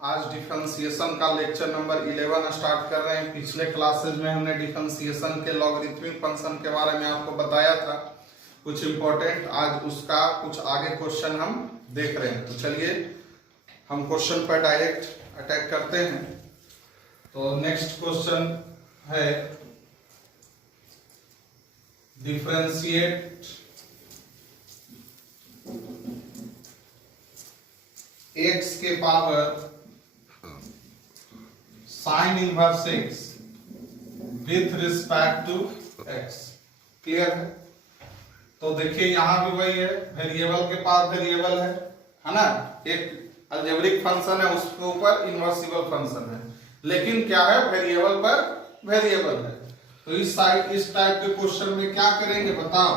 आज डिफरेंशिएशन का lecture number 11 start कर रहे हैं। पिछले क्लासेस में हमने डिफरेंशिएशन के लॉगरिथमिक फंक्शन के बारे में आपको बताया था कुछ इम्पोर्टेंट। आज उसका कुछ आगे क्वेश्चन हम देख रहे हैं। तो चलिए हम क्वेश्चन पर डायरेक्ट अटैक करते हैं। तो नेक्स्ट क्वेश्चन है डिफरेंशिएट x के power sine inverse x with respect to x। Clear है? तो देखिए यहां भी वही है, वेरिएबल के पास वेरिएबल है ना। एक अलजेब्रिक फंक्शन है, उसके ऊपर इनवर्सिबल फंक्शन है, लेकिन क्या है, वेरिएबल पर वेरिएबल है। तो इस टाइप के क्वेश्चन में क्या करेंगे बताओ।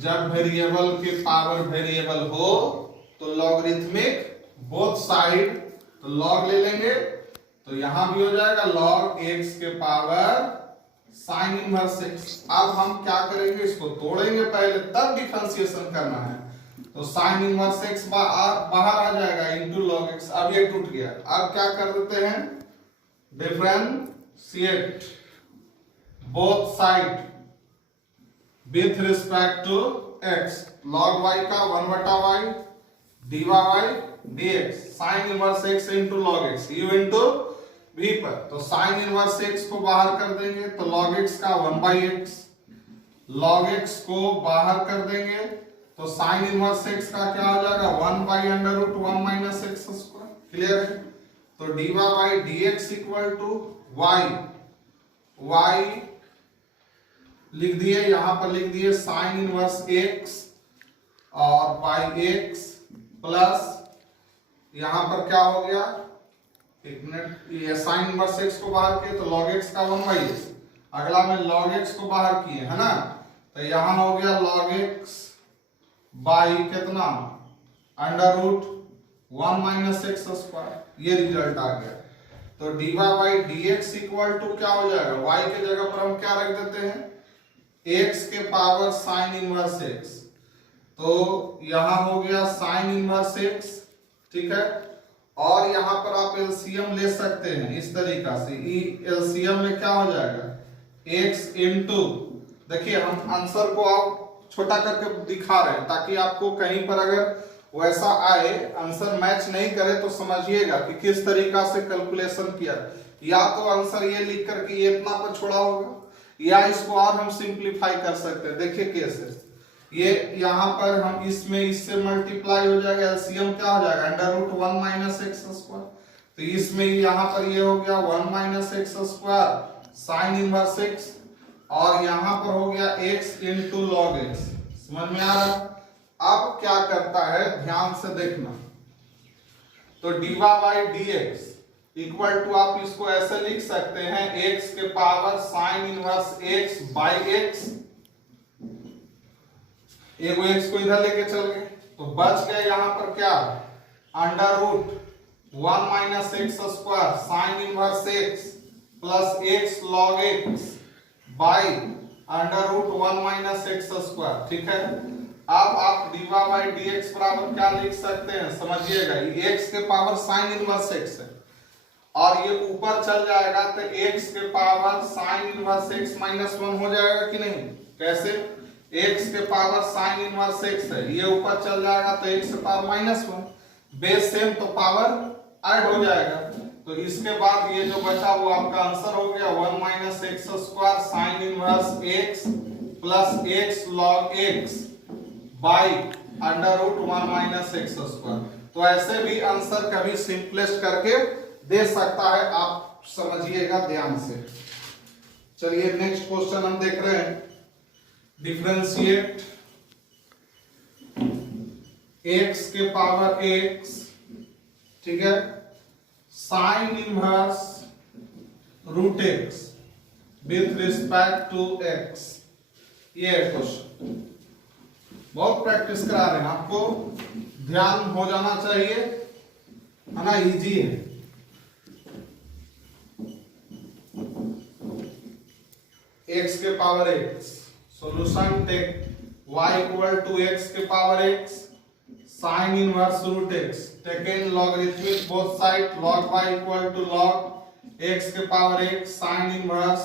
जब वेरिएबल के पावर वेरिएबल हो तो लॉगरिथमिक बोथ साइड, तो लॉग ले लेंगे, तो यहां भी हो जाएगा log x के पावर साइन इनवर्स x। अब हम क्या करेंगे, इसको तोड़ेंगे पहले, तब डिफरेंशिएशन करना है। तो साइन इनवर्स x बाहर आ जाएगा इनटू log x। अब ये टूट गया। अब क्या कर देते हैं, differentiate both side with respect to x। log y का 1/y dy dx sine inverse x into log x u into v पर। तो साइन इनवर्स x को बाहर कर देंगे तो log x का 1/x, log x को बाहर कर देंगे तो साइन इनवर्स x का क्या हो जाएगा 1/√1 - x²। क्लियर है? तो dy dx equal to y लिख दिए, यहां पर लिख दिए साइन इनवर्स x और बाई x प्लस यहां पर क्या हो गया, एक मिनट, ये साइन इनवर्स x को बाहर किए तो log x का 1/x। अगला में log x को बाहर किए है ना, तो यहां हो गया log x बाई कितना √1 - x²। ये रिजल्ट आ गया। तो dy dx इक्वल टू क्या हो जाएगा, y के जगह पर हम क्या रख देते हैं, x के पावर साइन इनवर्स x। तो यहां हो गया साइन इनवर्स x, ठीक है। और यहां पर आप एलसीएम ले सकते हैं इस तरीका से। एलसीएम में क्या हो जाएगा, x इंटू, देखिए हम आंसर को आप छोटा करके दिखा रहे हैं ताकि आपको कहीं पर अगर वैसा आए, आंसर मैच नहीं करे तो समझिएगा कि किस तरीका से कैलकुलेशन किया। या तो आंसर ये लिख कर कि ये इतना पर छोड़ा होगा, या इसको और हम सिंप्लीफाई कर सकते हैं। देखिए कैसे, ये यहां पर हम इसमें इससे मल्टीप्लाई हो जाएगा, एलसीएम क्या हो जाएगा √1 - x²। तो इसमें यहां पर ये हो गया 1 - x² साइन इनवर्स x, और यहां पर हो गया x इनटू log x। समझ में आ रहा है? अब क्या करता है, ध्यान से देखना। तो dy dx इक्वल टू, आप इसको ऐसे लिख सकते हैं, x के power sine inverse x by x। एगो x को इधर लेके चल गए तो बच गए यहां पर क्या, √1 - x² sign inverse x plus x log x by √1 - x²। ठीक है। अब आप dy dx बराबर क्या लिख सकते हैं, समझिएगा, ये x के पावर साइन इनवर्स x है, और ये ऊपर चल जाएगा तो x के पावर साइन इनवर्स x -1 हो जाएगा कि नहीं। कैसे, x के पावर साइन इनवर्स x है, ये ऊपर चल जाएगा तो x के पावर -1, बेस सेम तो पावर ऐड हो जाएगा। तो इसके बाद ये जो बचा वो आपका आंसर हो गया 1 - x² sign inverse x plus x log x by √1 - x²। तो ऐसे भी आंसर कभी सिंपलेस्ट करके दे सकता है, आप समझिएगा ध्यान से। चलिए नेक्स्ट क्वेश्चन हम देख रहे हैं, डिफरेंशिएट x के पावर x, ठीक है, sine inverse √x with respect to x। ये क्वेश्चन बहुत प्रैक्टिस करा रहे हैं, आपको ध्यान हो जाना चाहिए, है ना, इजी है। x के power x, solution take y equal to x के power x sine inverse root x, taken logarithmic both side, log y equal to log x के power x sine inverse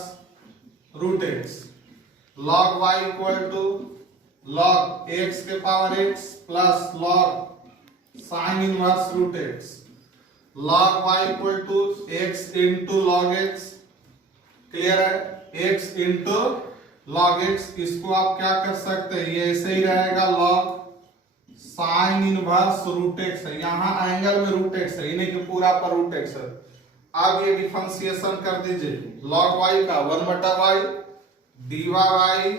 root x, log y equal to log x के power x plus log sine inverse root x, log y equal to x into log x, clear है, x into log x, इसको आप क्या कर सकते हैं, ये ऐसे ही रहेगा log sine inverse root x है, यहाँ एंगल में रूट एक्स है, नहीं कि पूरा पर रूट एक्स है। अब ये डिफरेंशिएशन कर दीजिए, log y का 1 बटा y dy y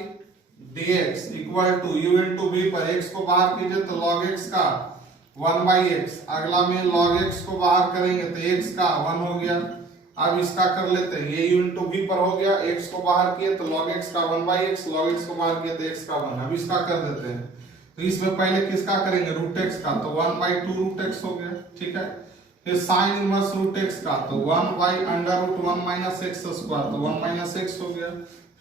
dx equal to u into v पर x को बाहर कीजिए तो log x का 1 बाई x, अगला में log x को बाहर करेंगे तो x का 1 हो गया। अब इसका कर लेते हैं, ये u इंटू v पर हो गया, x को बाहर किए तो log x का 1 बाई x, log x को बाहर किए तो x का 1। अब इसका कर देते हैं, तो इसमें पहले किसका करेंगे, रूट एक्स का, तो 1 बाई 2 रूट एक्स हो गया, ठीक है। फिर साइन इनवर्स रूट एक्स का, तो 1 by under root 1 minus x square, तो 1 माइनस एक्स हो गया।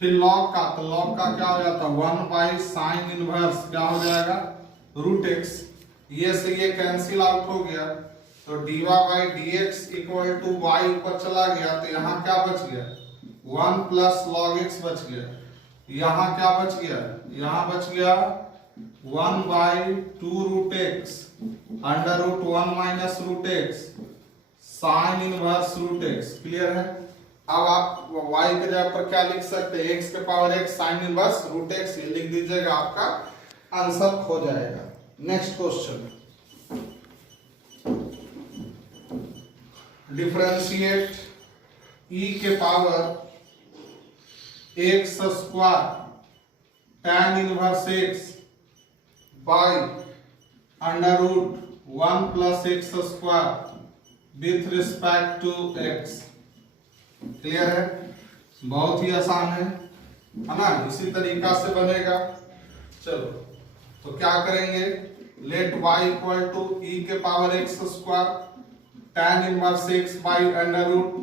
फिर लॉग का, तो लॉग का क्या हो जाता है, 1 बाई साइन इनवर्स क्या हो जाएगा, रूट एक्स, ये से ये कैंसिल आउट हो गया, तो d y by d x equal to y ऊपर चला गया, तो यहाँ क्या बच गया, 1 प्लस लॉग एक्स बच गया। यहाँ क्या बच गया, यहाँ बच गया 1 by 2 root x under root 1 minus root x sine inverse root x, clear है। अब आप y के जगह पर क्या लिख सकते हैं, x के power x sine inverse root x, ये लिख दीजिएगा, आपका आंसर हो जाएगा। नेक्स्ट क्वेश्चन, डिफरेंशिएट e के power x square tan inverse x by under root 1 plus x square with respect to x, clear है, बहुत ही आसान है ना, इसी तरीका से बनेगा। चलो तो क्या करेंगे, let y equal to e के power x square tan inverse x by under root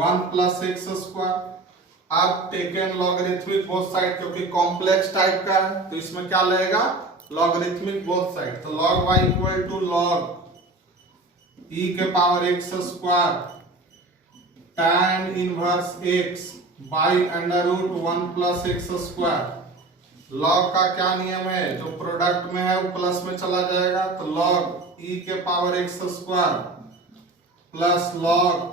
1 plus x square. अब टेकन लॉगरिथमिक बोथ साइड, क्योंकि कॉम्प्लेक्स टाइप का है तो इसमें क्या लगेगा, लॉगरिथमिक बोथ साइड, तो log y equal to log e के power x square tan inverse x by under root 1 plus x square. log का क्या नियम है, जो प्रोडक्ट में है वो प्लस में चला जाएगा, तो log e के power x square plus log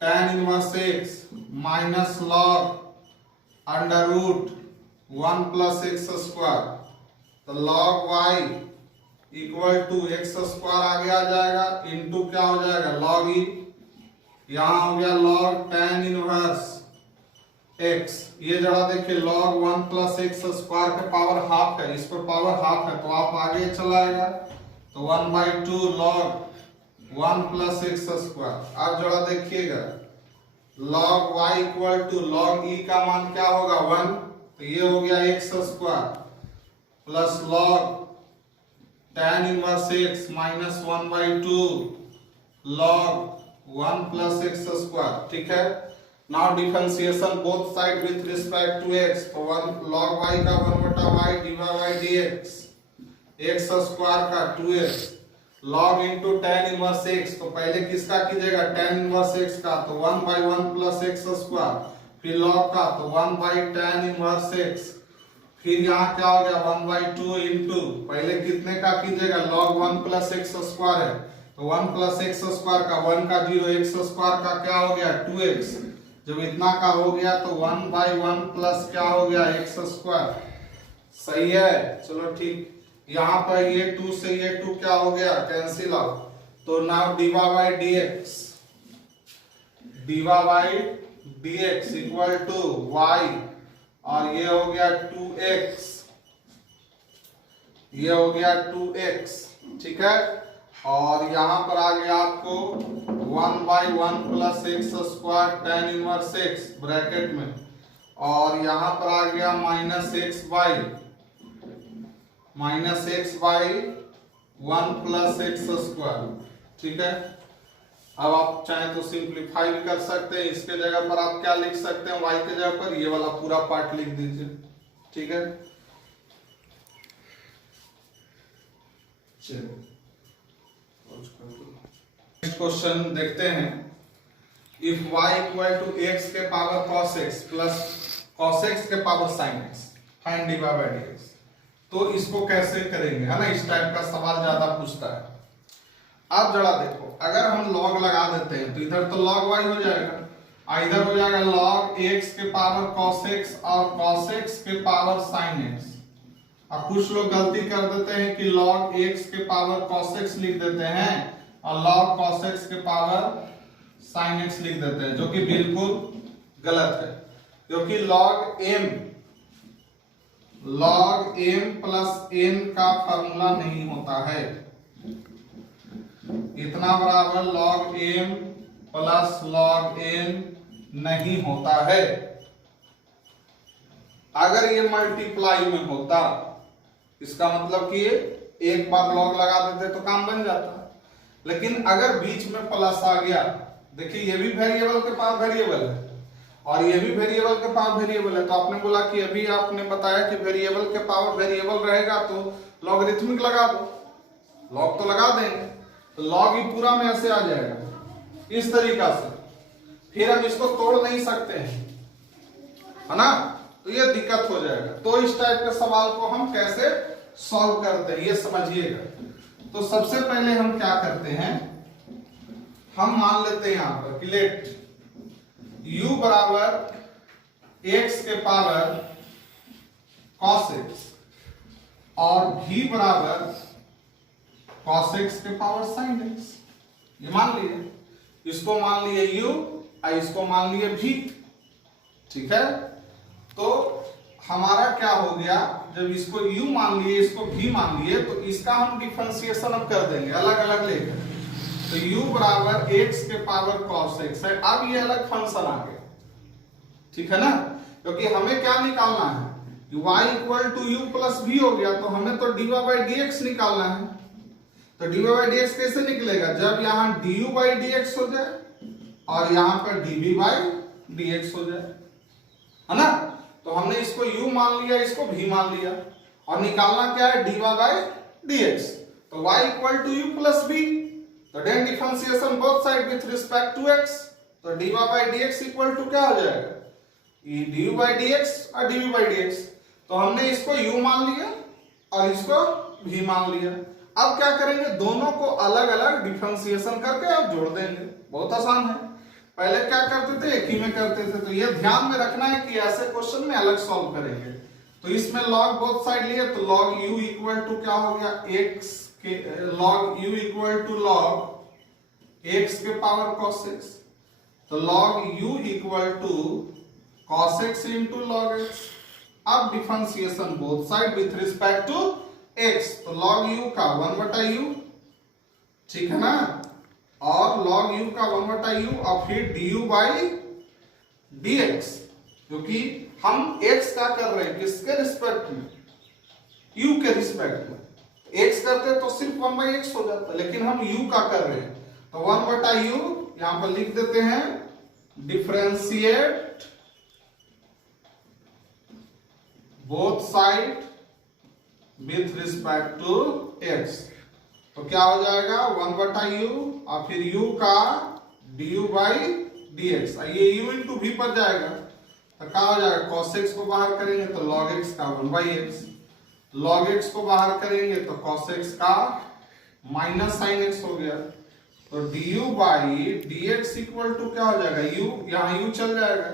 tan inverse x minus log under root 1 plus x square, तो log y equal to x square आगे आ जाएगा, इनटू क्या हो जाएगा log e, यहां हो गया log tan इनवर्स x, ये जरा देखिए log 1 प्लस एक्स स्क्वायर के पावर हाफ है, इस पर पावर हाफ है तो आप आगे चला आएगा, तो 1 by 2 log 1 plus x square. अब जरा देखिएगा log y equal to log e का मान क्या होगा 1, तो ये हो गया x square plus log tan inverse x minus 1 by 2 log 1 plus x square, ठीक है। Now differentiation both side with respect to x, तो 1 log y का 1 बटा y dy by dx, x square का 2x log into tan inverse x, तो पहले किसका कीजिएगा tan इनवर्स x का, तो 1 बाई 1 प्लस एक्स स्क्वायर, फिर log का तो 1 बाई tan इनवर्स x, फिर यहाँ क्या हो गया 1 बाई 2 इंटू, पहले कितने का कीजिएगा log 1 प्लस एक्स स्क्वायर है, तो 1 प्लस एक्स स्क्वायर का 1 का 0, एक्स स्क्वायर का क्या हो गया 2x, जब इतना का हो गया तो 1 बाई 1 प्लस क्या हो गया एक्स स्क्वायर, सही है। चलो ठीक, यहाँ पर ये 2 से ये 2 क्या हो गया कैंसिल आउट, तो now dy by dx, dy by dx equal to y, और ये हो गया 2x, ये हो गया 2x, ठीक है। और यहाँ पर आ गया आपको 1 by 1 plus x square tan inverse x bracket में, और यहाँ पर आ गया minus x by 1 plus x square, ठीक है। अब आप चाहे तो सिंप्लीफाई भी कर सकते हैं, इसके जगह पर आप क्या लिख सकते हैं, y के जगह पर ये वाला पूरा पार्ट लिख दीजिए, ठीक है। नेक्स्ट क्वेश्चन देखते हैं। If y equal to x के power cos x plus cos x के power sin x find dy by dx, तो इसको कैसे करेंगे, है ना। इस टाइप का सवाल ज्यादा पूछता है। अब जरा देखो, अगर हम log लगा देते हैं तो इधर तो log y हो जाएगा, इधर हो जाएगा log x के पावर cos x और cos x के पावर sin x। अब कुछ लोग गलती कर देते हैं कि log x के पावर cos x लिख देते हैं और log cos x के पावर sin x लिख देते हैं, जो कि बिल्कुल गलत है। क्योंकि log m प्लस n का फॉर्मूला नहीं होता है। इतना बराबर log m plus log n नहीं होता है। अगर ये मल्टीप्लाई में होता, इसका मतलब कि एक बार log लगा देते तो काम बन जाता। लेकिन अगर बीच में प्लस आ गया, देखिए ये भी वेरिएबल के पास वेरिएबल है और ये भी वेरिएबल के पास वेरिएबल है, तो आपने बोला कि अभी आपने बताया कि वेरिएबल के पावर वेरिएबल रहेगा तो लॉगरिथमिक लगा दो, लॉग तो लगा देंगे, तो लॉग ही पूरा में ऐसे आ जाएगा इस तरीका से। फिर हम इसको तोड़ नहीं सकते हैं, है ना, तो ये दिक्कत हो जाएगा। तो इस टाइप के सवाल को हम कैसे सॉल्व करते हैं ये समझिएगा। तो सबसे पहले हम क्या करते हैं, हम मान लेते हैं यहां पर कि लेट u बराबर x के पावर cos x और v बराबर cos x के पावर sin x, ये मान लिए। इसको मान लिए u और इसको मान लिए v, ठीक है। तो हमारा क्या हो गया, जब इसको u मान लिए इसको v मान लिए, तो इसका हम डिफरेंशिएशन अब कर देंगे अलग अलग लेकर। तो u बराबर x के पावर cos x है। अब ये अलग फंक्शन आ गया, ठीक है ना, क्योंकि हमें क्या निकालना है, y equal to u plus v हो गया, तो हमें तो dy बाई dx निकालना है। तो dy बाई dx कैसे निकलेगा, जब यहाँ du बाई dx हो जाए और यहाँ पर dv बाई dx हो जाए, है ना। तो हमने इसको u मान लिया, इसको v मान लिया और निकालना क्या है, dy बाई dx। तो y equal to u plus v, तो then differentiation both side with respect to x, तो dy by dx equal to क्या हो जाएगा, ये du बाई dx और dv बाई dx। तो हमने इसको u मान लिया और इसको v मान लिया। अब क्या करेंगे, दोनों को अलग अलग डिफरेंशिएशन करके अब जोड़ देंगे, बहुत आसान है। पहले क्या करते थे, एक ही में करते थे। तो ये ध्यान में रखना है कि ऐसे क्वेश्चन में अलग सॉल्व करेंगे। तो इसमें log बोथ साइड लिए, तो log u इक्वल टू क्या हो गया, x के log u equal to log x के पावर cos x, तो log u equal to cos x into log x। अब differentiation both side with respect to x, तो log u का 1/u, ठीक है ना, और log u का 1/u और फिर du बाई dx, क्योंकि हम x का कर रहे हैं किसके रिस्पेक्ट में, u के रिस्पेक्ट में। x करते तो सिर्फ 1/x हो जाता, लेकिन हम u का कर रहे हैं, तो 1/u यहां पर लिख देते हैं, differentiate both side with respect to x, तो क्या हो जाएगा 1/u और फिर u का du बाई dx, ये u इंटू v पर जाएगा, तो क्या हो जाएगा, cos x को बाहर करेंगे तो log x का 1/x, log x को बाहर करेंगे तो cos x का माइनस sin x हो गया। तो du by dx equal to क्या हो जाएगा, u, यहाँ u चल जाएगा,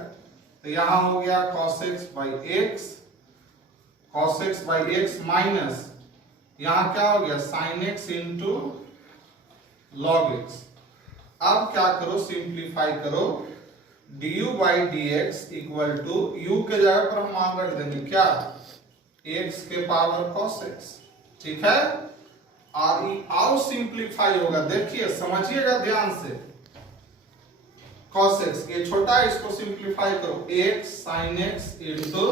तो यहाँ हो गया cos x by x minus यहाँ क्या हो गया sin x into log x। अब क्या करो, सिंप्लीफाई करो, du by dx equal to u के जगह पर हम मान रख देंगे क्या, x के पावर cos x, ठीक है। और सिंप्लीफाई होगा, देखिए समझिएगा ध्यान से, cos x ये छोटा है, इसको सिंप्लीफाई करो, x sin x into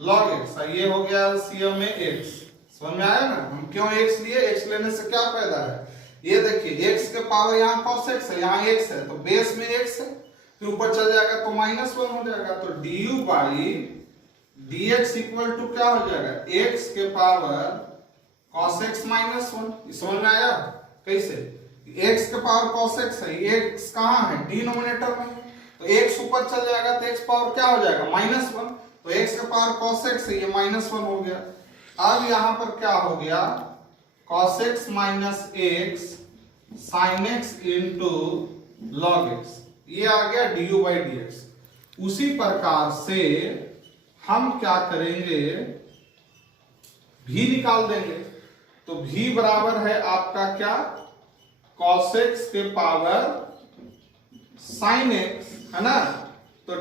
log x, ये हो गया एलसीएम में x, समझ में आया ना। हम क्यों x लिए, x लेने से क्या फायदा है, ये देखिए x के पावर यहाँ cos x है, यहाँ x है, तो बेस में x है, फिर ऊपर चल जाएगा तो -1 हो जाएगा। तो du by dx equal to क्या हो जाएगा, x के पावर cos x माइनस 1। समझ में आया कैसे? x के पावर cos x है, ये x कहाँ है? डिनोमिनेटर में, तो x ऊपर चल जाएगा तो x पावर क्या हो जाएगा? माइनस 1। तो x के पावर cos x है, ये माइनस 1 हो गया। अब यहां पर क्या हो गया? cos x minus x sin x into log x, ये आ गया du by dx। उसी प्रकार से हम क्या करेंगे? v निकाल देंगे। तो v बराबर है आपका क्या? cos x के पावर sin x, है ना? तो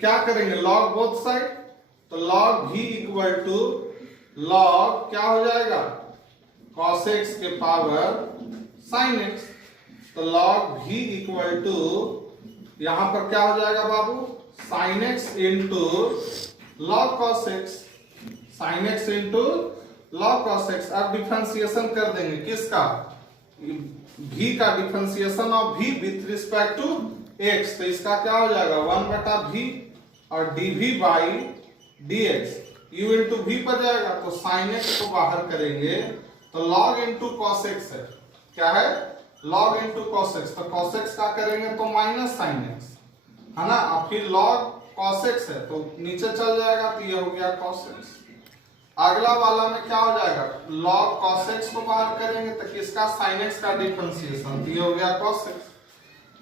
क्या करेंगे? log बोथ साइड, तो log v equal to log क्या हो जाएगा? cos x के पावर sin x। तो log v इक्वल टू यहां पर क्या हो जाएगा बाबू? sin x into log cos x, sin x into log cos x। अब डिफरेंशिएशन कर देंगे किसका? v का differentiation of v with respect to x। तो इसका क्या हो जाएगा? 1/v और dv by dx, u into v पर जाएगा तो sin x को बाहर करेंगे तो log इंटू cos x है। क्या है? log into cos x। तो cos x का करेंगे तो माइनस sin x, है ना? और फिर log cos x है तो नीचे चल जाएगा तो ये हो गया cos x। अगला वाला में क्या हो जाएगा? log cos x को बाहर करेंगे तो किसका? sin x का डिफरेंशिएशन, तो ये हो गया cos x।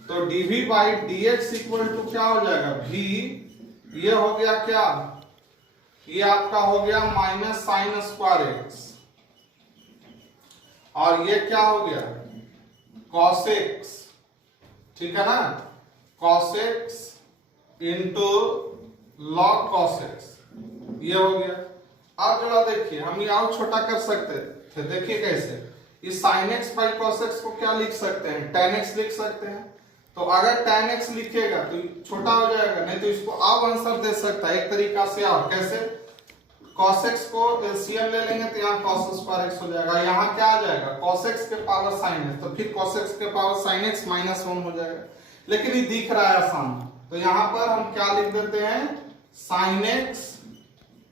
तो dv by dx equal to क्या हो जाएगा? v, ये हो गया क्या? ये आपका हो गया माइनस साइन स्क्वायर x, और ये क्या हो गया? cos x, ठीक है ना? cos x into log cos x, ये हो गया। अब जरा देखिए, हम ये और छोटा कर सकते थे, देखिए कैसे। इस sin x by cos x को क्या लिख सकते हैं? tan x लिख सकते हैं। तो अगर tan x लिखेगा तो छोटा हो जाएगा, नहीं तो इसको अब आंसर दे सकता है एक तरीका से। और कैसे? cos x को एलसीएम ले लेंगे तो यहाँ cos स्क्वायर x हो जाएगा, यहाँ क्या आ जाएगा? cos x के पावर sin x, तो फिर cos x के पावर sin x माइनस 1 हो जाएगा। लेकिन ये दिख रहा है आसान, तो यहाँ पर हम क्या लिख देते हैं? sin x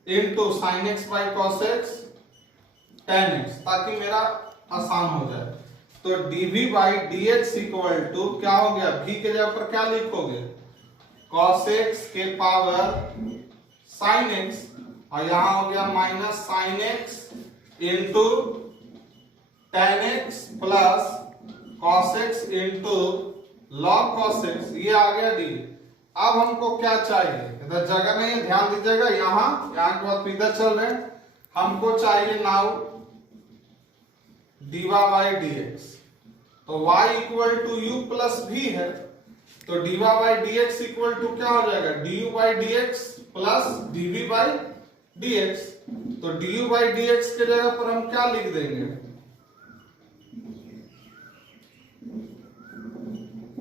into sin x by cos x tan x, ताकि मेरा आसान हो जाए। तो dv by dx equal to क्या हो गया? v के जगह पर क्या लिखोगे? cos x के पावर sin x, और यहां हो गया minus sin x into tan x plus cos x into log cos x, ये आ गया d। अब हमको क्या चाहिए? इधर जगह नहीं है, ध्यान दीजिएगा। यहाँ के बाद इधर चल रहे हैं, हमको चाहिए नाउ dy बाई dx। तो y equal to u plus v है, तो dy by dx equal to क्या हो जाएगा? du by dx plus dv by dx। तो du बाई dx के जगह पर हम क्या लिख देंगे?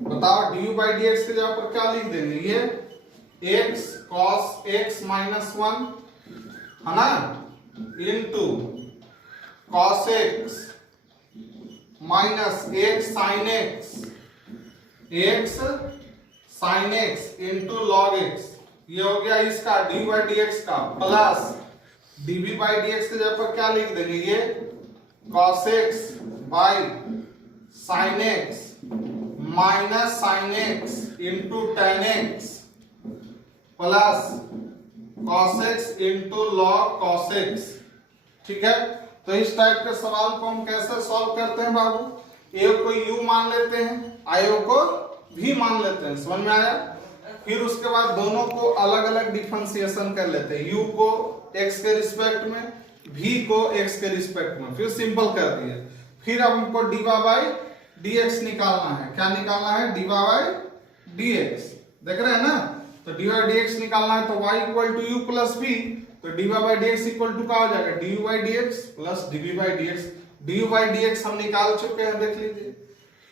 बताओ, du बाई dx के जगह पर क्या लिख देंगे? ये x cos x माइनस 1, है ना, into cos x minus x sin x, x sin x into log x, ये हो गया इसका dy बाई dx का, प्लस dv बाई dx के जगह पर क्या लिख देंगे? ये cos x by sin x minus sin x into tan x plus cos x into log cos x। ठीक है, तो इस टाइप के सवाल को हम कैसे सॉल्व करते हैं बाबू? a को u मान लेते हैं, i को v मान लेते हैं। समझ में आया? फिर उसके बाद दोनों को अलग अलग डिफरेंशिएशन कर लेते हैं, u को x के रिस्पेक्ट में, v को x के रिस्पेक्ट में, फिर सिंपल कर दिए। फिर अब हमको dy बाई dx निकालना है। क्या निकालना है? dy बाई dx, देख रहे हैं ना? तो dy बाई dx निकालना है, तो y equal to u plus v, तो dy by dx equal to क्या हो जाएगा? du by dx plus dv by dx। du by dx हम निकाल चुके हैं, देख लीजिए।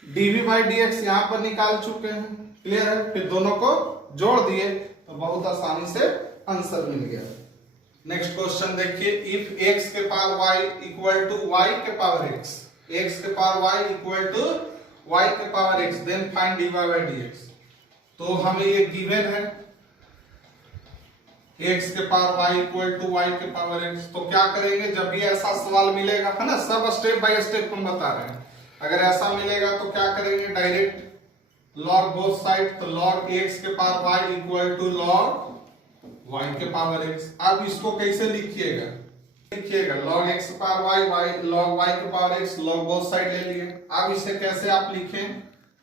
dv बाई dx यहाँ पर निकाल चुके हैं, क्लियर है? फिर दोनों को जोड़ दिए तो बहुत आसानी से आंसर मिल गया। नेक्स्ट क्वेश्चन देखिए, इफ x के power y equal to y के पावर x, x के power y equal to y के power x, then find dy by dx। तो हमें ये गिवन है, x के power y equal to y के पावर x। तो क्या करेंगे जब भी ऐसा सवाल मिलेगा, है ना, सब स्टेप बाय स्टेप हम बता रहे हैं। अगर ऐसा मिलेगा तो क्या करेंगे, डायरेक्ट लॉग बोथ साइड, तो लॉग x के power y equal to log y के पावर x। अब इसको कैसे लिखिएगा, log x के पावर y log y के power x, log both side ले लिए। अब इसे कैसे आप लिखें,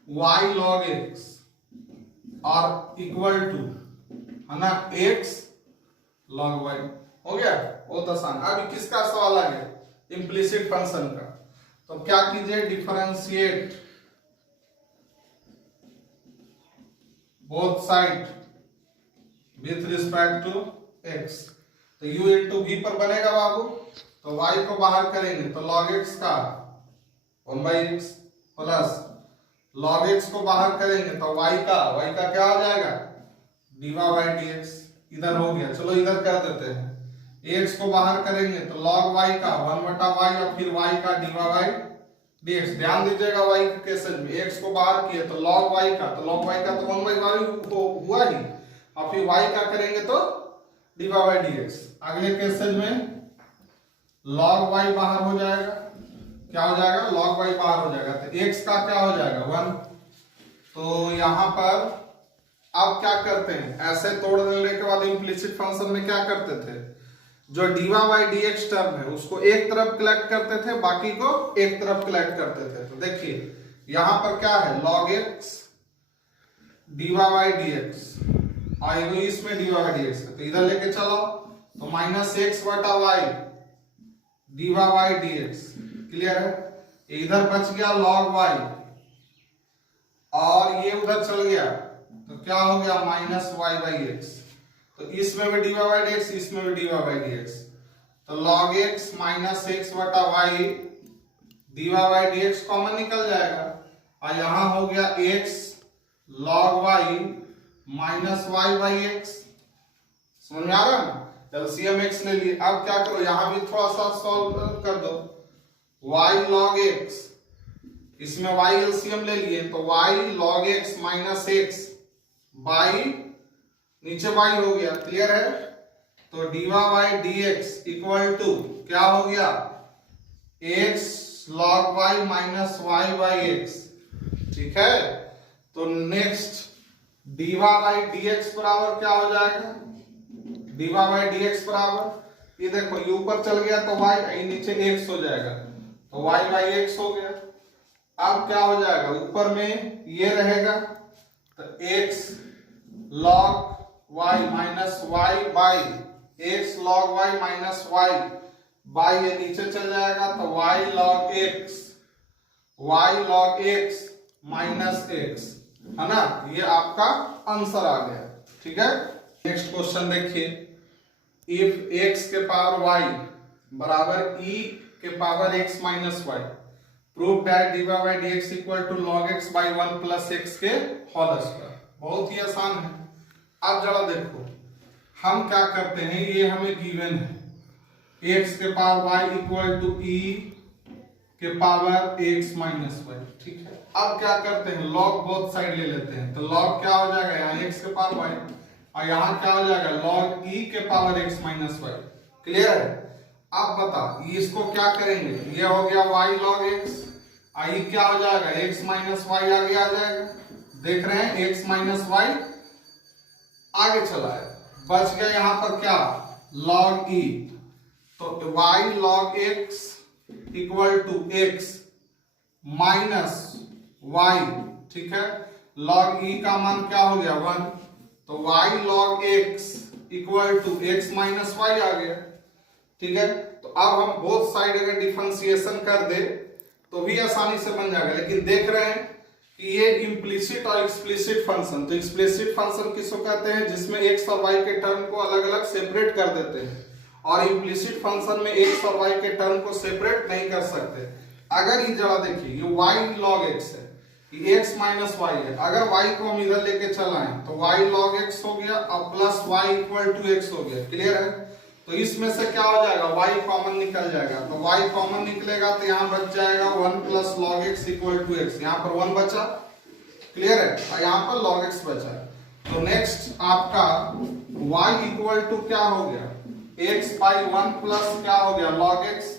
y log x और इक्वल टू, है ना, x log y। हो गया, बहुत आसान। अब किसका सवाल आ गया, इम्प्लिसिट फंक्शन का। तो क्या कीजिए, differentiate both side with respect to x। तो u इंटू v पर बनेगा बाबू, तो y को बाहर करेंगे तो log x का 1/x प्लस log x को बाहर करेंगे तो y का क्या हो जाएगा, dy/dx। इधर हो गया, चलो इधर कर देते हैं। x को बाहर करेंगे तो log y का 1/y और फिर y का dy/dx। ध्यान दीजिएगा y के केसेस में x को बाहर किए तो log y का तो 1/y हुआ ही, और फिर y का करेंगे तो dy/dx। अगले केसेस में log y बाहर हो जाएगा, क्या हो जाएगा, log y बाहर हो जाएगा तो x का क्या हो जाएगा 1। तो यहां पर अब क्या करते हैं, ऐसे तोड़ देने के बाद इम्प्लिसिट फंक्शन में क्या करते थे, जो dy/dx टर्म है उसको एक तरफ कलेक्ट करते थे, बाकी को एक तरफ कलेक्ट करते थे। तो देखिए यहां पर क्या है, log x dy/dx और इसमें dy/dx है, तो इधर लेके चलो तो -x/y dy/dx। क्लियर है, इधर बच गया log y और ये उधर चल गया तो क्या हो गया, -y/x। तो इसमें भी dy/dx, इसमें भी dy/dx। तो log x -x/y dy/dx common निकल जाएगा, और यहां हो गया x log y -y/x। समझ में आ रहा है, एलसीएम x ले लिए। अब क्या करो, यहां भी थोड़ा सा सॉल्व कर दो, y log x, इसमें y एलसीएम ले लिए तो y log x -x by नीचे y हो गया। क्लियर है, तो dy/dx इक्वल टू क्या हो गया, x log y -y/x। ठीक है, तो नेक्स्ट dy/dx बराबर क्या हो जाएगा, dy/dx बराबर, ये देखो ये ऊपर चल गया तो y, नीचे x हो जाएगा तो y/x हो गया। अब क्या हो जाएगा, ऊपर में ये रहेगा तो x log y -y by x log y -y by ये नीचे चल जाएगा तो y log x -x, है ना, ये आपका आंसर आ गया। ठीक है, नेक्स्ट क्वेश्चन देखिए, इफ x के पावर y बराबर e के power x -y, prove that dy/dx equal to log x by 1 plus x के होल स्क्वायर। बहुत ही आसान है। अब जरा देखो हम क्या करते हैं, ये हमें गिवन है x के power y equal to e के पावर x -y। ठीक है, अब क्या करते हैं, log बोथ साइड ले लेते हैं, तो log क्या हो जाएगा, यहाँ x के पावर y और यहाँ क्या हो जाएगा, log e के पावर x -y। क्लियर है, अब बता इसको क्या करेंगे, ये हो गया y log x, आई क्या हो जाएगा, x -y आगे आ जाएगा। देख रहे हैं x -y आगे चला है, बच गया यहाँ पर क्या, log e, तो y log x equal to x -y। ठीक है, log e का मान क्या हो गया 1, तो y log x equal to x -y आ गया। ठीक है, तो अब हम बोथ साइड अगर डिफरेंशिएशन कर दे तो भी आसानी से बन जाएगा, लेकिन देख रहे हैं कि ये इम्प्लिसिट और एक्सप्लिसिट फंक्शन, तो एक्सप्लिसिट फंक्शन किसको कहते हैं, जिसमें x और y के टर्म को अलग अलग सेपरेट कर देते हैं, और इम्प्लिसिट फंक्शन में x और y के टर्म को सेपरेट नहीं कर सकते। अगर ये जरा देखिए, ये y log x है, ये x -y है, अगर y को हम इधर लेके चलाएं तो y log x हो गया और plus y equal to x हो गया। क्लियर है, तो इसमें से क्या हो जाएगा, y कॉमन निकल जाएगा, तो y कॉमन निकलेगा तो यहाँ बच जाएगा 1 plus log x equal to x, यहाँ पर 1 बचा। क्लियर है, और यहाँ पर log x बचा। तो नेक्स्ट आपका y इक्वल टू क्या हो गया, x बाई 1 प्लस क्या हो गया log x।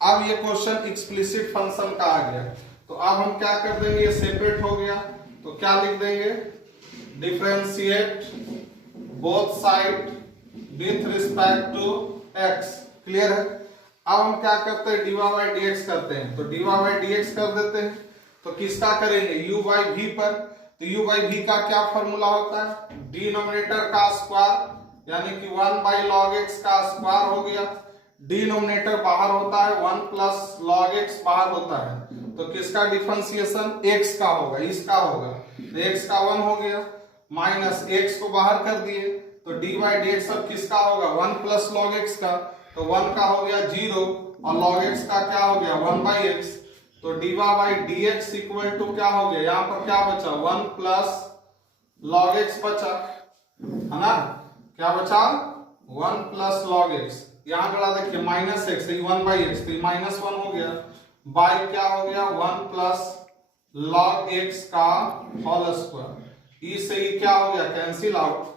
अब ये क्वेश्चन एक्सप्लिसिट फंक्शन का आ गया, तो अब हम क्या कर देंगे, ये सेपरेट हो गया तो क्या लिख देंगे, differentiate both side with respect to x। Clear है। अब हम क्या करते हैं, dy बाई dx करते हैं, तो dy बाई dx कर देते हैं, तो किसका करेंगे, u बाई v पर। तो u बाई v का क्या फॉर्मूला होता है, डिनोमिनेटर का स्क्वायर यानी कि 1 बाई log x का स्क्वायर हो गया, डिनोमिनेटर बाहर होता है 1 प्लस log x बाहर होता है, तो किसका डिफरेंशिएशन x का होगा, इसका होगा, तो x का 1 हो गया, माइनस x को बाहर कर दिए तो dy बाई dx अब किसका होगा, 1 प्लस log x का, तो 1 का हो गया 0 और log x का क्या हो गया 1 बाई x, तो dy by dx equal to क्या हो गया, यहां पर क्या बचा 1 प्लस log x बचा, है ना, क्या बचा 1 प्लस log x, यहां गड़ा देखिए माइनस x, तो 1 बाई x, तो माइनस 1 हो गया, बाई क्या हो गया 1 प्लस log x का होल स्क्वायर, ई से ही क्या हो गया कैंसिल आउट,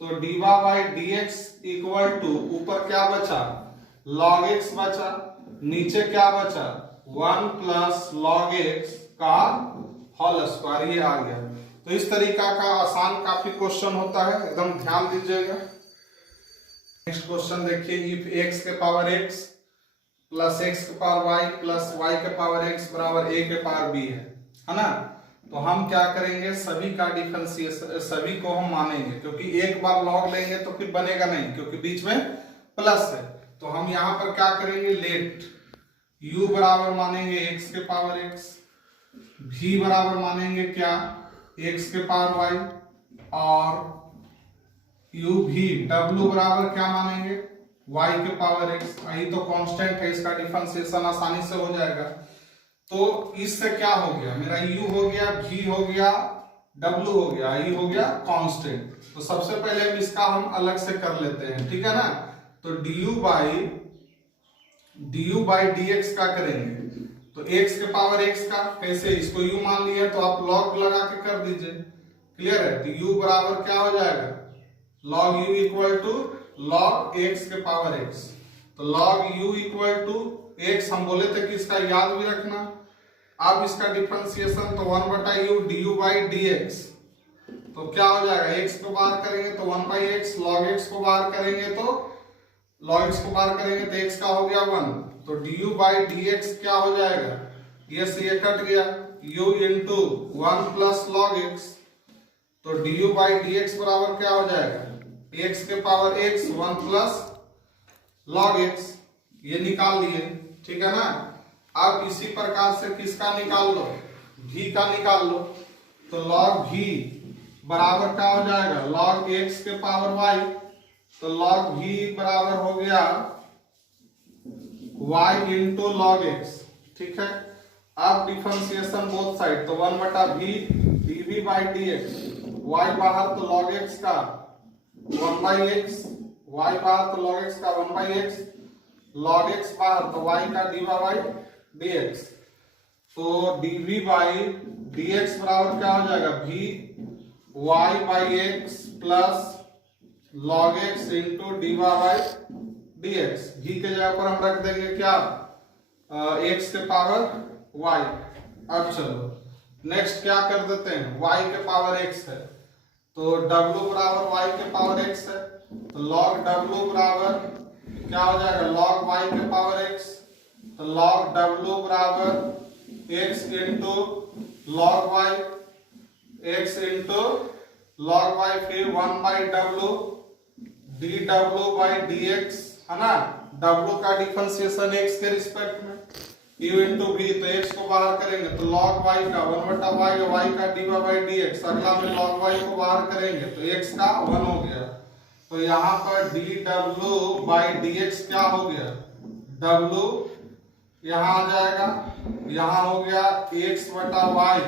तो dy by dx equal to ऊपर क्या बचा log x बचा, नीचे क्या बचा 1 प्लस log x का होल स्क्वायर, ये आ गया। तो इस तरीका का आसान काफी क्वेश्चन होता है, एकदम ध्यान दीजिएगा। नेक्स्ट क्वेश्चन देखिए, इफ x के पावर x प्लस x के पावर y प्लस y के पावर x बराबर a के पावर b है ना, तो हम क्या करेंगे, सभी का डिफरेंशिएशन, सभी को हम मानेंगे, क्योंकि एक बार log लेंगे तो फिर बनेगा नहीं, क्योंकि बीच में प्लस है, तो हम यहां पर क्या करेंगे, लेट u बराबर मानेंगे x के पावर x, v बराबर मानेंगे क्या x के पावर y, और u v w बराबर क्या मानेंगे y के पावर x, यही तो कांस्टेंट है, इसका डिफरेंशिएशन आसानी से हो जाएगा। तो इससे क्या हो गया, मेरा u हो गया, v हो गया, w हो गया, i हो गया कांस्टेंट। तो सबसे पहले इसका हम अलग से कर लेते हैं, ठीक है ना, तो du बाई dx का करेंगे, तो x के पावर x का कैसे, इसको u मान लिया तो आप log लगा के कर दीजिए, क्लियर है, तो u बराबर क्या हो जाएगा, log u equal to log x के पावर x, तो log u equal to x हम बोले थे कि इसका याद भी रखना। अब इसका डिफरेंशिएशन तो 1 बटा u du बाई dx, तो क्या हो जाएगा, x को बाहर करेंगे तो 1 बाई x, log x को बाहर करेंगे तो log x को बाहर करेंगे तो x का हो गया 1, तो du बाई dx क्या हो जाएगा, ये से ये कट गया, u into 1 plus log x, तो du बाई dx बराबर क्या हो जाएगा, x के power x 1 plus log x, ये निकाल लिए, ठीक है ना। अब इसी प्रकार से किसका निकाल लो, v का निकाल लो, तो log v बराबर क्या हो जाएगा, log x के पावर y, तो log v बराबर हो गया y इंटू log x, ठीक है। अब डिफरेंशिएशन बोथ साइड, तो 1 बटा v dv by dx, y बाहर तो log x का 1 बाई x, y बाहर तो log x का 1 बाई x, log x बाहर तो y का dy बाई dx, तो dv बाई dx बराबर क्या हो जाएगा, v y by x plus log x into dy by dx, v के जगह पर हम रख देंगे क्या x के पावर y। अब चलो नेक्स्ट क्या कर देते हैं, y के पावर x है, तो w बराबर y के पावर x है, तो log w बराबर क्या हो जाएगा, log y के पावर x, तो log w बराबर x into log y, x into log y, फिर 1 by w dw by dx, है ना, w का डिफरेंशिएशन x के रिस्पेक्ट में, u इंटू v, तो x को बाहर करेंगे तो log y का 1 बटा y का dy बाई dx, अगला में log y को बाहर करेंगे तो x का 1 हो गया, तो यहाँ पर dw बाई dx क्या हो गया, w यहाँ आ जाएगा, यहाँ हो गया x बटा y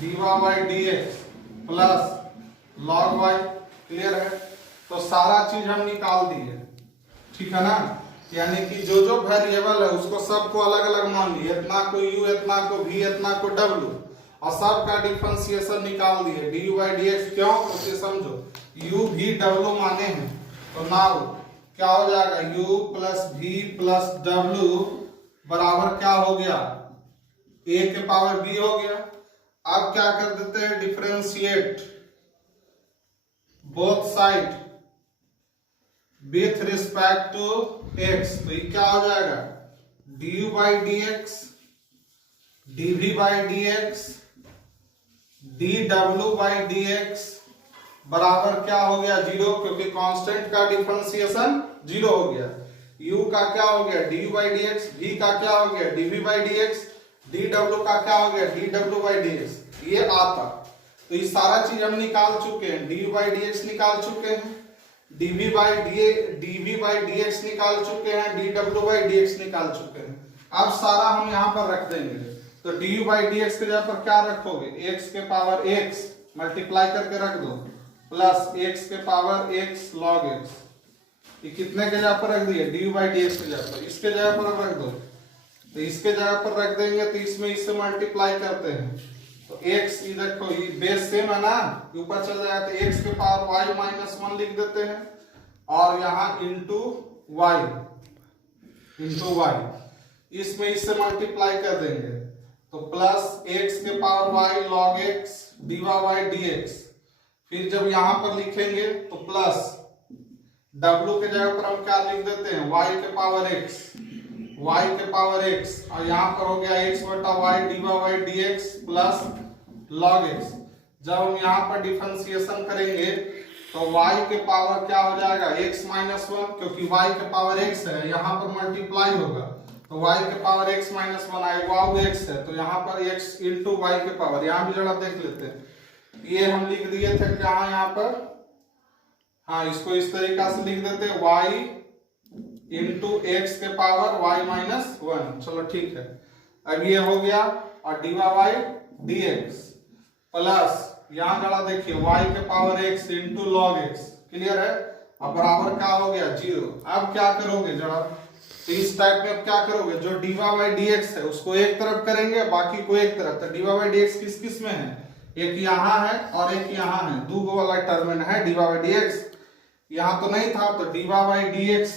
dy by dx plus log y, clear है। तो सारा चीज हम निकाल दिए, ठीक है ना, यानी कि जो जो वेरिएबल है उसको सबको अलग अलग मान लिए, इतना को u, इतना को v, इतना को w, और सब का डिफरेंशिएशन निकाल दिए डी बाई डी एक्स। क्यों? तो समझो u भी w माने हैं, तो नाउ क्या हो जाएगा u plus v plus w बराबर क्या हो गया a के पावर b हो गया। अब क्या कर देते हैं differentiate both side with respect to x, तो ये क्या हो जाएगा du by d x dv by d x dw by d x बराबर क्या हो गया 0, क्योंकि कांस्टेंट का डिफरेंशिएशन 0 हो गया। u का क्या हो गया du by d x, v का क्या हो गया dv by d x, dw का क्या हो गया dw बाई डी एक्स। ये आता, तो ये सारा चीज हम निकाल चुके हैं, du बाई डी एक्स निकाल चुके हैं, dv बाई डी एक्स निकाल चुके हैं, dw बाई डी एक्स निकाल चुके हैं। अब सारा हम यहाँ पर रख देंगे, तो du बाई डी एक्स के जगह पर क्या रखोगे x के पावर x मल्टीप्लाई करके रख दो प्लस x के पावर x log x। ये कितने के जगह पर रख दिए du बाई डी एक्स के जगह पर, इसके जगह पर रख दो, तो इसके जगह पर रख देंगे तो इसमें इससे मल्टीप्लाई करते हैं, तो x ये देखो ये बेस सेम है ना, ऊपर चल जाएगा तो x के पावर y माइनस 1 लिख देते हैं और यहाँ इंटू y, इसमें इससे मल्टीप्लाई कर देंगे तो प्लस x के power y log x dy by d x. फिर जब यहाँ पर लिखेंगे तो प्लस w के जगह पर हम क्या लिख देते हैं y के पावर x और यहाँ पर हो गया x बटा y dy by d x plus log x। जब हम यहाँ पर डिफरेंशिएशन करेंगे तो y के पावर क्या हो जाएगा x माइनस 1, क्योंकि y के पावर x है, यहाँ पर मल्टीप्लाई होगा तो y के पावर x माइनस 1 आएगा, x है तो यहाँ पर x इंटू वाई के पावर, यहाँ भी जरा देख लेते हैं, ये हम लिख दिए थे क्या यहाँ पर, हाँ इसको इस तरीका से लिख देते हैं y इंटू एक्स के पावर y माइनस 1। चलो ठीक है, अब ये हो गया और D by d x plus यहाँ जरा देखिए y के power x into log x, clear है, अब बराबर क्या हो गया 0। अब क्या करोगे जरा, तो इस टाइप में अब क्या करोगे, जो डी बाई डी एक्स है उसको एक तरफ करेंगे बाकी को एक तरफ, तो डी बाई डी एक्स किस किस में है, एक यहाँ है और एक यहाँ है, दो वाला टर्म में है डी बाई डी एक्स, यहाँ तो नहीं था, तो डी बाई डी एक्स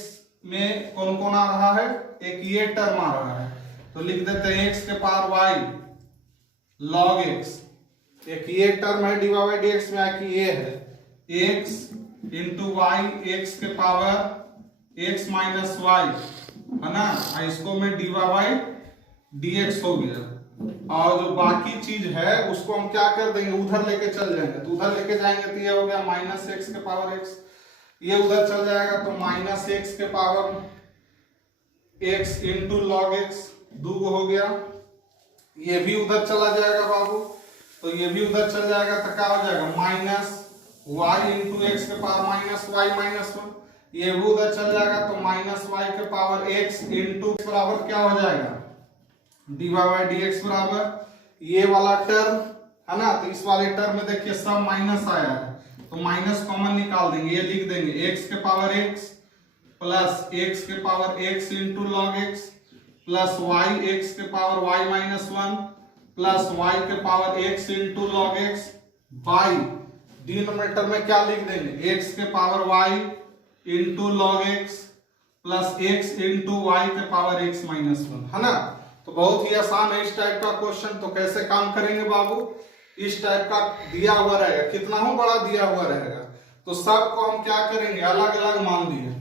में कौन कौन आ रहा है, एक ये टर्म आ रहा है, तो लिख देते हैं x के पावर y log x, एक ये टर्म है डी बाई डी एक्स में आके ये है x इंटू वाई एक्स के पावर x माइनस वाई है ना, इसको में डी बाई डी एक्स हो गया, और जो बाकी चीज है उसको हम क्या कर देंगे उधर लेके चल जाएंगे, तो उधर लेके जाएंगे तो ये हो गया माइनस एक्स के पावर x, ये उधर चल जाएगा तो माइनस एक्स के power x into log x, दो हो गया, ये भी उधर चला जाएगा बाबू, तो ये भी उधर चल जाएगा तो क्या हो जाएगा माइनस y इंटू एक्स के पावर माइनस वाई माइनस 1, ये भी उधर चल जाएगा तो माइनस y के पावर x इंटू बराबर क्या हो जाएगा डी बाई डी एक्स बराबर ये वाला टर्म है ना, तो इस वाले टर्म में देखिए सब माइनस आया है तो माइनस कॉमन निकाल देंगे, ये लिख देंगे x के पावर x प्लस x के power x into log x plus y x के power y minus 1 plus y के power x into log x by denominator में क्या लिख देंगे x के power y into log x plus x into y के power x minus 1, है ना। तो बहुत ही आसान है इस टाइप का क्वेश्चन। तो कैसे काम करेंगे बाबू, इस टाइप का दिया हुआ रहेगा, कितना हो बड़ा दिया हुआ रहेगा, तो सबको हम क्या करेंगे अलग अलग मान दिए,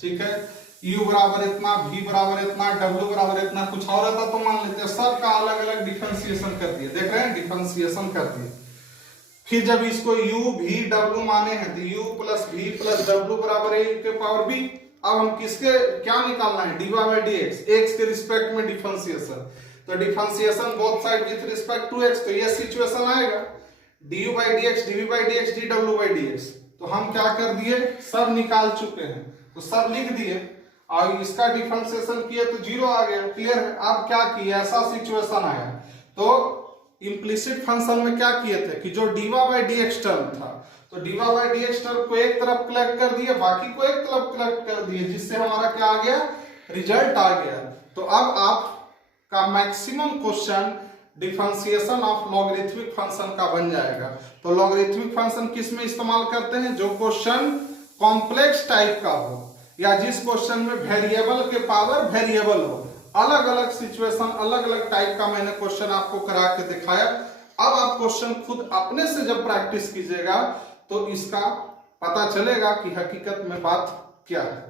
ठीक है, u बराबर इतना, v बराबर इतना, w बराबर इतना, कुछ और रहता तो मान लेते हैं, सबका अलग अलग डिफरेंशिएशन कर दिए, देख रहे हैं डिफरेंशिएशन कर दिए। फिर जब इसको u v w माने हैं तो u plus v plus w बराबर है के पावर b। अब हम किसके क्या निकालना है, d by d x, x के रिस्पेक्ट में डिफरेंशिएशन, तो differentiation both side with respect to x, तो ये सिचुएशन आएगा d by d x, d by d x, d डब्ल्यू बाई डी एक्स। तो हम क्या कर दिए, सब निकाल चुके हैं, तो सब लिख दिए और इसका डिफरेंशिएशन किए तो 0 आ गया, क्लियर है। अब क्या किया, ऐसा सिचुएशन आया तो इम्प्लिसिट फंक्शन में क्या किए थे कि जो D by d x term था, तो D by d x term को एक तरफ कलेक्ट कर दिए, बाकी को एक तरफ कलेक्ट कर दिए, जिससे हमारा क्या आ गया, रिजल्ट आ गया। तो अब आप का maximum question differentiation of logarithmic function का बन जाएगा। तो लॉगरिथमिक फंक्शन किस में इस्तेमाल करते हैं? जो क्वेश्चन कॉम्प्लेक्स टाइप का हो या जिस क्वेश्चन में वेरिएबल के पावर वेरिएबल हो। अलग अलग सिचुएशन, अलग अलग टाइप का मैंने क्वेश्चन आपको करा के दिखाया। अब आप क्वेश्चन खुद अपने से जब प्रैक्टिस कीजिएगा तो इसका पता चलेगा कि हकीकत में बात क्या है।